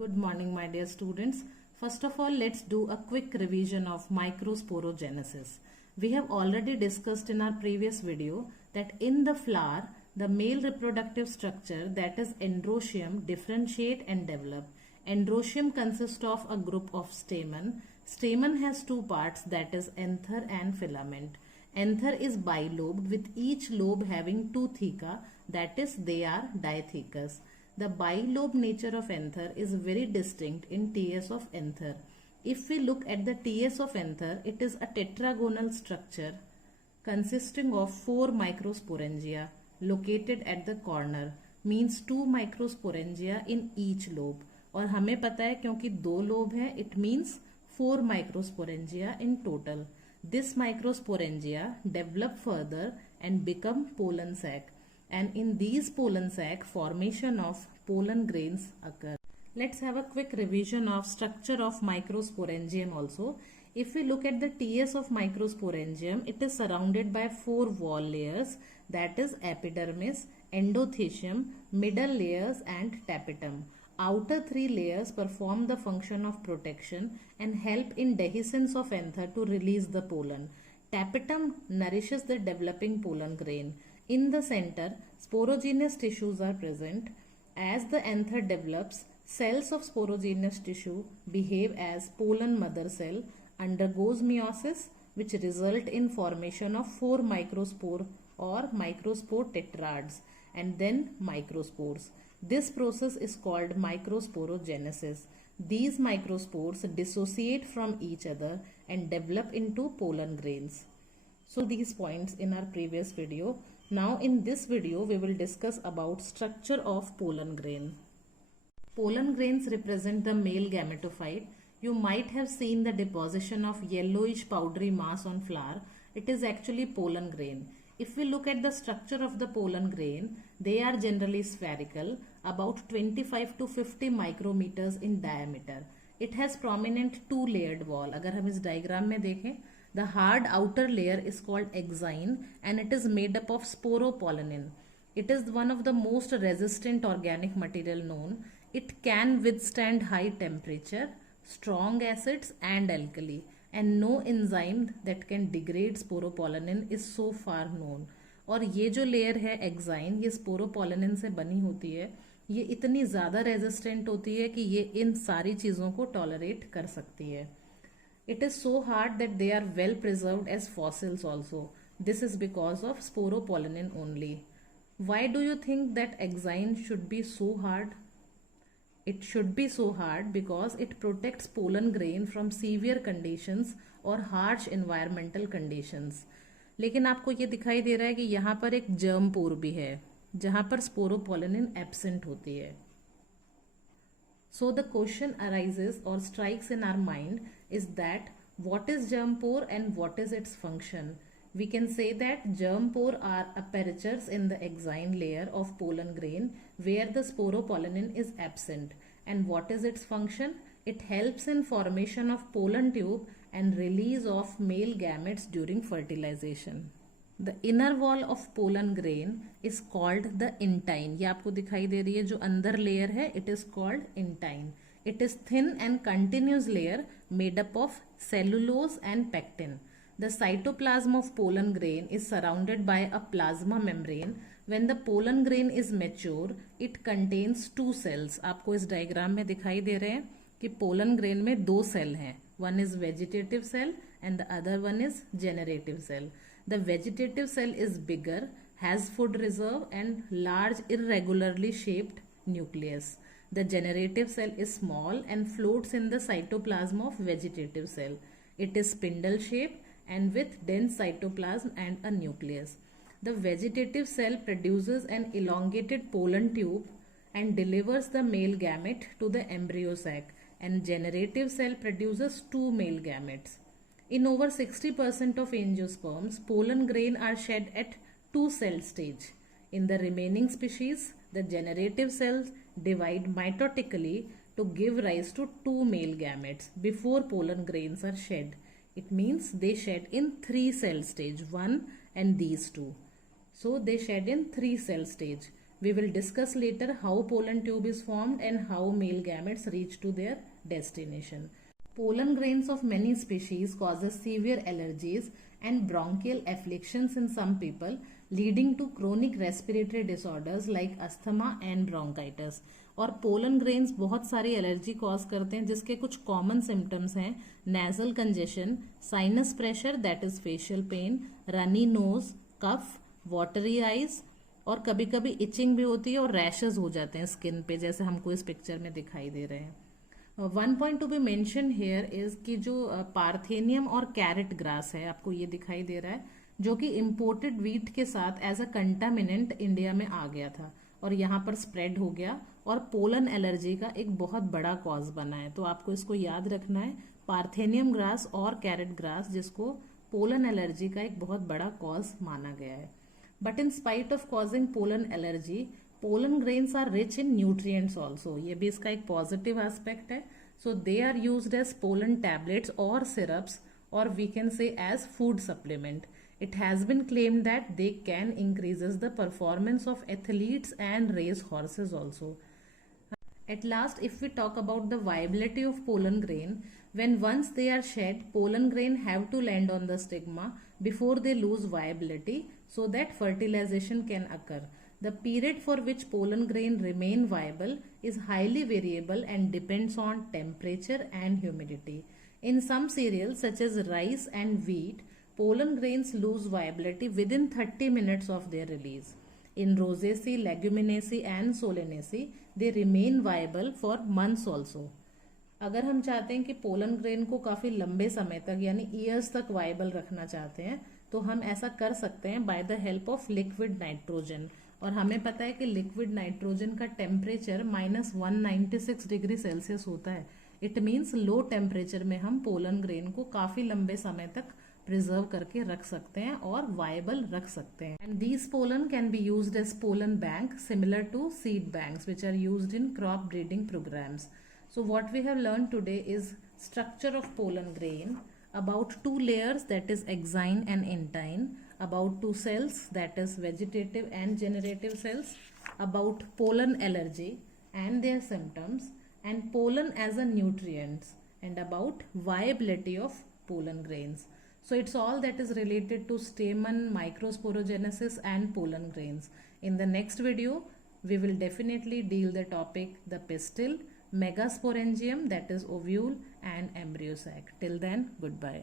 Good morning, my dear students. First of all, let's do a quick revision of microsporogenesis. We have already discussed in our previous video that in the flower, the male reproductive structure, that is androecium, differentiate and develop. Androecium consists of a group of stamen. Stamen has two parts, that is anther and filament. Anther is bilobed with each lobe having two theca, that is they are diathecous. The bilobe nature of anther is very distinct in TS of anther. If we look at the TS of anther, it is a tetragonal structure consisting of 4 microsporangia located at the corner, means 2 microsporangia in each lobe. और हमें पता है क्योंकि दो lobe हैं, it means 4 microsporangia in total. This microsporangia develop further and become pollen sac. And in these pollen sac, formation of pollen grains occur. Let's have a quick revision of structure of microsporangium also. If we look at the TS of microsporangium, it is surrounded by 4 wall layers, that is epidermis, endothecium, middle layers and tapetum. Outer 3 layers perform the function of protection and help in dehiscence of anther to release the pollen. Tapetum nourishes the developing pollen grain. In the center, sporogenous tissues are present. As the anther develops, cells of sporogenous tissue behave as pollen mother cell, undergoes meiosis, which result in formation of 4 microspore or microspore tetrads and then microspores. This process is called microsporogenesis. These microspores dissociate from each other and develop into pollen grains. So these points in our previous video. Now in this video we will discuss about structure of pollen grain. Pollen grains represent the male gametophyte. You might have seen the deposition of yellowish powdery mass on flower. It is actually pollen grain. If we look at the structure of the pollen grain, they are generally spherical, about 25 to 50 micrometers in diameter. It has prominent two-layered wall. अगर हम इस diagram में देखें, the hard outer layer is called exine and it is made up of sporopollenin. It is one of the most resistant organic material known. It can withstand high temperature, strong acids and alkali, and no enzyme that can degrade sporopollenin is so far known. और ये जो layer है exine, ये sporopollenin से बनी होती है. ये इतनी ज़्यादा रेजिस्टेंट होती है कि ये इन सारी चीज़ों को टॉलरेट कर सकती है. It is so hard that they are well preserved as fossils also. This is because of sporopollenin only. Why do you think that exine should be so hard? It should be so hard because it protects pollen grain from severe conditions or harsh environmental conditions. लेकिन आपको ये दिखाई दे रहा है कि यहाँ पर एक जर्म पोर भी है जहाँ पर स्पोरोपोलेनिन एब्सेंट होती है. So the question arises or strikes in our mind is that what is germ pore and what is its function? We can say that germ pore are apertures in the exine layer of pollen grain where the sporopollenin is absent. And what is its function? It helps in formation of pollen tube and release of male gametes during fertilization. The inner wall of pollen grain is called the intine. ये आपको दिखाई दे रही है जो अंदर layer है, it is called intine. It is thin and continuous layer made up of cellulose and pectin. The cytoplasm of pollen grain is surrounded by a plasma membrane. When the pollen grain is mature, it contains 2 cells. आपको इस diagram में दिखाई दे रहे हैं कि pollen grain में 2 cell हैं. One is vegetative cell and the other one is generative cell. The vegetative cell is bigger, has food reserve and large irregularly shaped nucleus. The generative cell is small and floats in the cytoplasm of vegetative cell. It is spindle shaped and with dense cytoplasm and a nucleus. The vegetative cell produces an elongated pollen tube and delivers the male gamete to the embryo sac, and generative cell produces 2 male gametes. In over 60% of angiosperms, pollen grain are shed at 2 cell stage. In the remaining species, the generative cells divide mitotically to give rise to 2 male gametes before pollen grains are shed. It means they shed in 3 cell stage, 1 and these 2. So they shed in 3 cell stage. We will discuss later how pollen tube is formed and how male gametes reach to their destination. Pollen grains of many species causes severe allergies and bronchial afflictions in some people, leading to chronic respiratory disorders like asthma and bronchitis. और pollen grains बहुत सारी allergy cause करते हैं, जिसके कुछ common symptoms हैं nasal congestion, sinus pressure that is facial pain, runny nose, cough, watery eyes, और कभी कभी इचिंग भी होती है और रैशेज हो जाते हैं स्किन पे, जैसे हमको इस पिक्चर में दिखाई दे रहे हैं. One point to be mention here is कि जो पार्थेनियम और कैरेट ग्रास है, आपको ये दिखाई दे रहा है, जो कि इम्पोर्टेड वीट के साथ एज अ कंटामिनेंट इंडिया में आ गया था और यहाँ पर स्प्रेड हो गया और पोलन एलर्जी का एक बहुत बड़ा कॉज बना है. तो आपको इसको याद रखना है, पार्थेनियम ग्रास और कैरेट ग्रास, जिसको पोलन एलर्जी का एक बहुत बड़ा कॉज माना गया है. But in spite of causing pollen allergy, pollen grains are rich in nutrients also. ये भी इसका एक पॉजिटिव एस्पेक्ट है. So they are used as pollen tablets or syrups, or we can say as food supplement. It has been claimed that they can increases the performance of athletes and race horses also. At last, if we talk about the viability of pollen grain, when once they are shed, pollen grain have to land on the stigma before they lose viability so that fertilization can occur. The period for which pollen grain remain viable is highly variable and depends on temperature and humidity. In some cereals such as rice and wheat, pollen grains lose viability within 30 minutes of their release. In Rosaceae, Leguminosae and Solanaceae, they remain viable for months also. अगर हम चाहते हैं कि pollen grain को काफ़ी लंबे समय तक यानी ईयर्स तक वाइबल रखना चाहते हैं, तो हम ऐसा कर सकते हैं by the help of liquid nitrogen. और हमें पता है कि लिक्विड नाइट्रोजन का टेम्परेचर -196 डिग्री सेल्सियस होता है. इट मीन्स लो टेम्परेचर में हम पोलन ग्रेन को काफ़ी लंबे समय तक प्रिजर्व करके रख सकते हैं और वाइबल रख सकते हैं. And these pollen can be used as pollen bank similar to seed banks which are used in crop breeding programmes. So what we have learned today is structure of pollen grain, about two layers that is exine and intine, about two cells that is vegetative and generative cells, about pollen allergy and their symptoms, and pollen as a nutrient, and about viability of pollen grains. So it's all that is related to stamen, microsporogenesis and pollen grains. In the next video, we will definitely deal the topic the pistil, megasporangium that is ovule and embryo sac. Till then, goodbye.